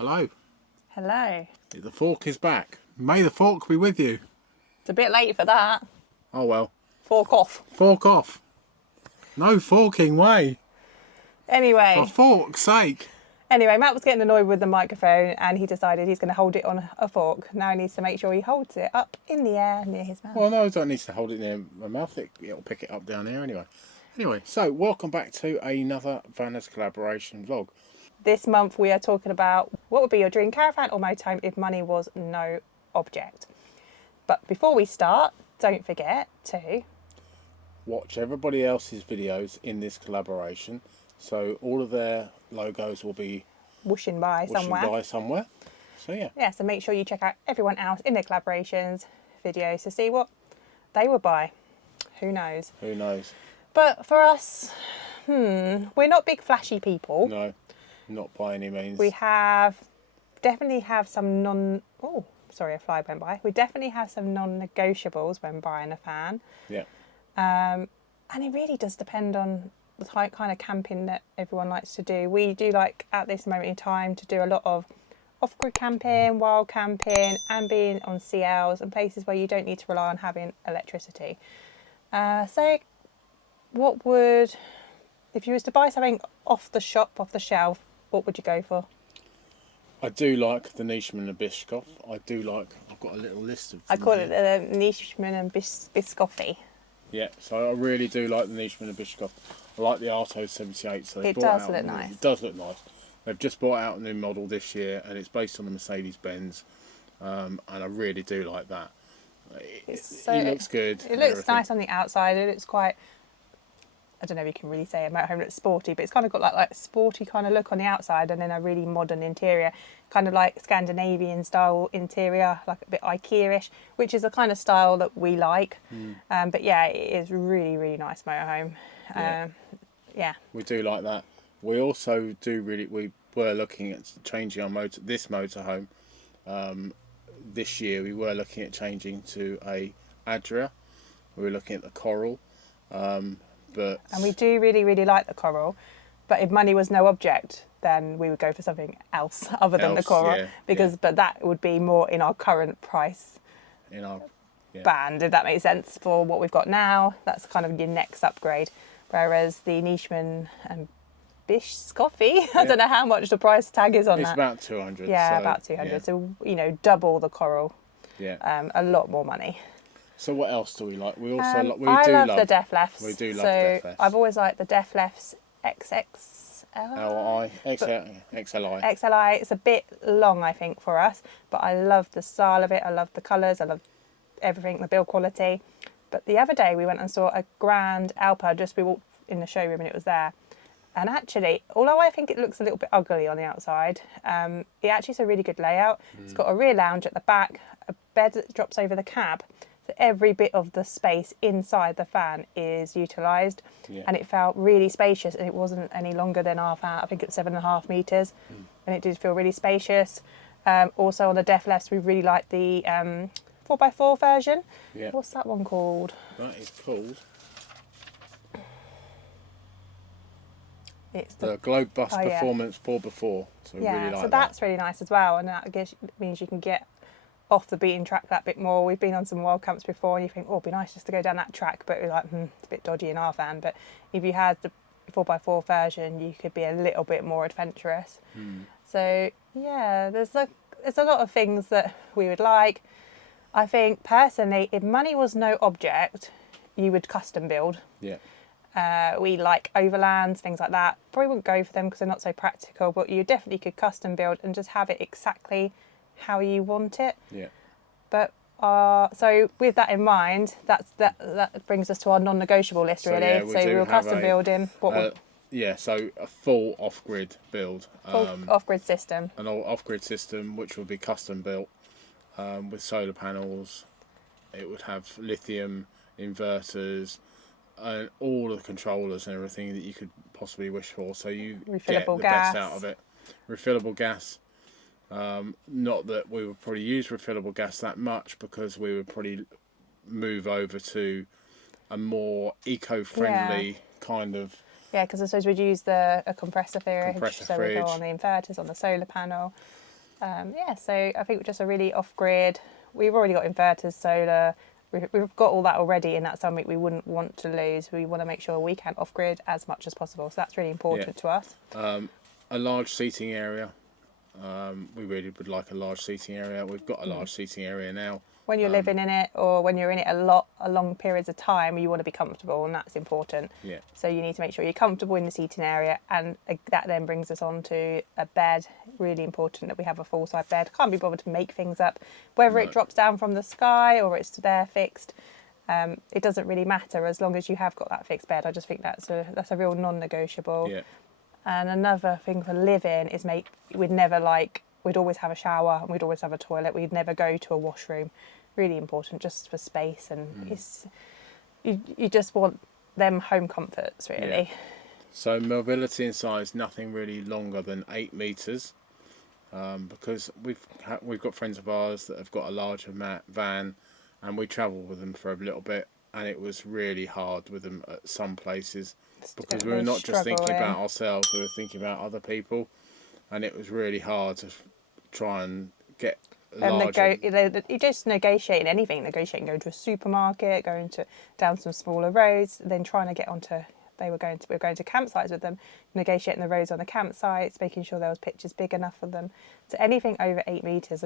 Hello. Hello. The fork is back. May the fork be with you. It's a bit late for that. Oh well. Fork off. Fork off. No forking way. Anyway. For fork's sake. Anyway, Matt was getting annoyed with the microphone and he decided he's going to hold it on a fork. Now he needs to make sure he holds it up in the air near his mouth. Well, no, I don't need to hold it near my mouth. It'll pick it up down there anyway. Anyway, so welcome back to another Vanlifers collaboration vlog. This month we are talking about what would be your dream caravan or motorhome if money was no object. But before we start, don't forget to watch everybody else's videos in this collaboration. So all of their logos will be whooshing by somewhere. So yeah. Yeah, so make sure you check out everyone else in their collaborations videos to see what they would buy. Who knows? Who knows? But for us, we're not big flashy people. No, not by any means. We definitely have some a fly went by. We definitely have some non-negotiables when buying a fan. Yeah. And it really does depend on the kind of camping that everyone likes to do. We do like at this moment in time to do a lot of off-grid camping, wild camping, and being on CLs and places where you don't need to rely on having electricity. So if you was to buy something off the shelf, what would you go for? I do like the Nischmann and Aiskoff. I've got a little list of them. I call it the Nischmann and Aiskoff. Yeah, so I really do like the Nischmann and Aiskoff. I like the Arto 78. So it does look nice. It does look nice. They've just brought out a new model this year, and it's based on the Mercedes-Benz, and I really do like that. It looks good. It looks nice on the outside. It looks quite, I don't know if you can really say a motorhome looks sporty, but it's kind of got like sporty kind of look on the outside, and then a really modern interior, kind of like Scandinavian style interior, like a bit IKEA-ish, which is the kind of style that we like. But yeah, it is really, really nice motorhome. Yeah. We do like that. We also we were looking at changing our this motorhome. This year we were looking at changing to a Adria. We were looking at the Coral. And we do really, really like the Coral, but if money was no object, then we would go for something else other than the Coral, but that would be more in our current price band, if that makes sense, for what we've got now. That's kind of your next upgrade, whereas the Nischmann and Aiskoff, I don't know how much the price tag is on that. It's about 200. Yeah, so, about 200. So double the Coral. Yeah. A lot more money. So what else do we like? We also I love the Def Lefts. We do love Def Lefts. I've always liked the Def Lefts XLI. It's a bit long, I think, for us, but I love the style of it. I love the colours. I love everything, the build quality. But the other day we went and saw a grand Alpa. We walked in the showroom and it was there. And actually, although I think it looks a little bit ugly on the outside, it actually is a really good layout. It's got a rear lounge at the back, a bed that drops over the cab. So every bit of the space inside the fan is utilised, and it felt really spacious, and it wasn't any longer than our fan. I think it's 7.5 metres, and it did feel really spacious. Also on the Def Lefts, we really like the 4x4 version. Yeah. What's that one called? That is called... It's the Globebus Performance 4x4. So really like that's really nice as well, and that means you can get off the beaten track that bit more. We've been on some wild camps before, and you think, it'd be nice just to go down that track, but we're like, it's a bit dodgy in our van. But if you had the 4x4 version, you could be a little bit more adventurous. So yeah, there's a lot of things that we would like. I think personally, if money was no object, you would custom build. Yeah. We like overlands, things like that. Probably wouldn't go for them because they're not so practical, but you definitely could custom build and just have it exactly how you want it. Yeah. But so with that in mind, that brings us to our non-negotiable list, really. Yeah, we'll custom building. So a full off-grid build. Off-grid system. An off-grid system which will be custom built with solar panels. It would have lithium inverters. And all the controllers and everything that you could possibly wish for, so you get the best out of it. Refillable gas. Not that we would probably use refillable gas that much, because we would probably move over to a more eco-friendly kind of... Yeah, because I suppose we'd use a compressor fridge, so we go on the inverters, on the solar panel. Yeah, so I think just a really off-grid. We've already got inverters, solar. We've got all that already, and that's something we wouldn't want to lose. We want to make sure we can off-grid as much as possible. So that's really important to us. A large seating area. We really would like a large seating area. We've got a large seating area now. When you're living in it, or when you're in it a long periods of time, you want to be comfortable, and that's important. Yeah. So you need to make sure you're comfortable in the seating area, and that then brings us on to a bed. Really important that we have a full size bed. Can't be bothered to make things up, whether it drops down from the sky or it's there fixed. It doesn't really matter as long as you have got that fixed bed. I just think that's a real non-negotiable. Yeah. And another thing for living is we'd always have a shower and we'd always have a toilet. We'd never go to a washroom. Really important, just for space, and you just want them home comforts, really. Yeah. So mobility in size, nothing really longer than 8 meters, because we've got friends of ours that have got a larger van, and we travel with them for a little bit, and it was really hard with them at some places because we were not just thinking about ourselves, we were thinking about other people, and it was really hard to try and get you're just negotiating anything, going to a supermarket, down some smaller roads, then trying to get onto. We were going to campsites with them, negotiating the roads on the campsites, making sure there was pitches big enough for them. So anything over 8 meters,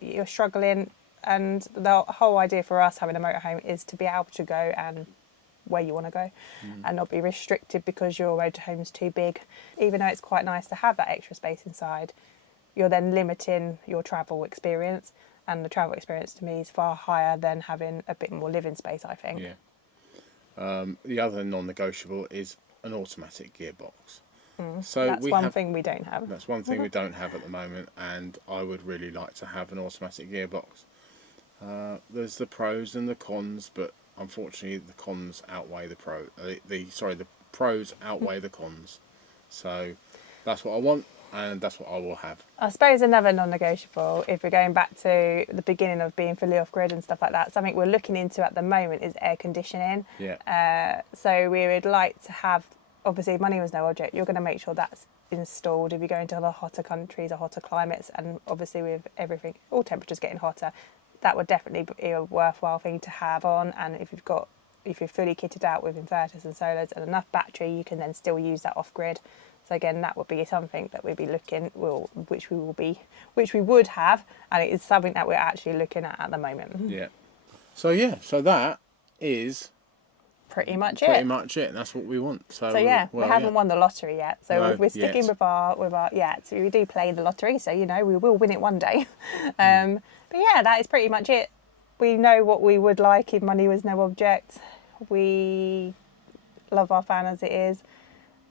you're struggling, and the whole idea for us having a motorhome is to be able to go and where you want to go, and not be restricted because your motorhome's too big. Even though it's quite nice to have that extra space inside, you're then limiting your travel experience, and the travel experience to me is far higher than having a bit more living space, I think. Yeah. The other non-negotiable is an automatic gearbox. So that's one thing we don't have. That's one thing we don't have at the moment, and I would really like to have an automatic gearbox. There's the pros and the cons, but unfortunately the cons outweigh the pros outweigh the cons. So that's what I want, and that's what I will have. I suppose another non-negotiable, if we're going back to the beginning of being fully off-grid and stuff like that, something we're looking into at the moment is air conditioning. Yeah. So we would like to have, obviously money was no object, you're going to make sure that's installed if you're going to the hotter countries or hotter climates, and obviously with everything, all temperatures getting hotter, that would definitely be a worthwhile thing to have on. And if you're fully kitted out with inverters and solars and enough battery, you can then still use that off-grid. So again, that would be something that we'd be which we would have, and it is something that we're actually looking at the moment. Yeah. So that is pretty much it. That's what we want. So yeah, we haven't won the lottery yet. So we're sticking with our So we do play the lottery, so we will win it one day. But yeah, that is pretty much it. We know what we would like if money was no object. We love our van as it is.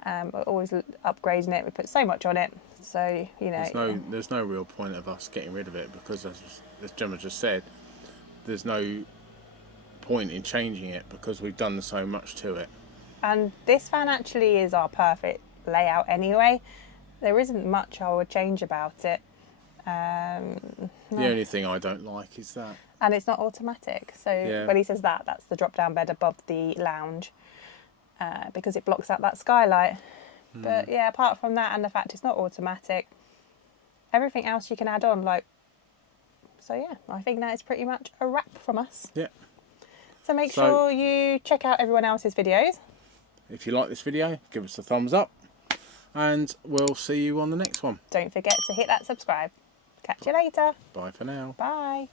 We're always upgrading it. We put so much on it, so there's no real point of us getting rid of it, because as Gemma just said, there's no point in changing it because we've done so much to it. And this van actually is our perfect layout anyway. There isn't much I would change about it. No. The only thing I don't like is that. And it's not automatic. So when he says that's the drop-down bed above the lounge. Because it blocks out that skylight. But yeah, apart from that and the fact it's not automatic, everything else you can add on. So yeah, I think that is pretty much a wrap from us. Yeah. So make sure you check out everyone else's videos. If you like this video, give us a thumbs up, and we'll see you on the next one. Don't forget to hit that subscribe. Catch you later. Bye for now. Bye.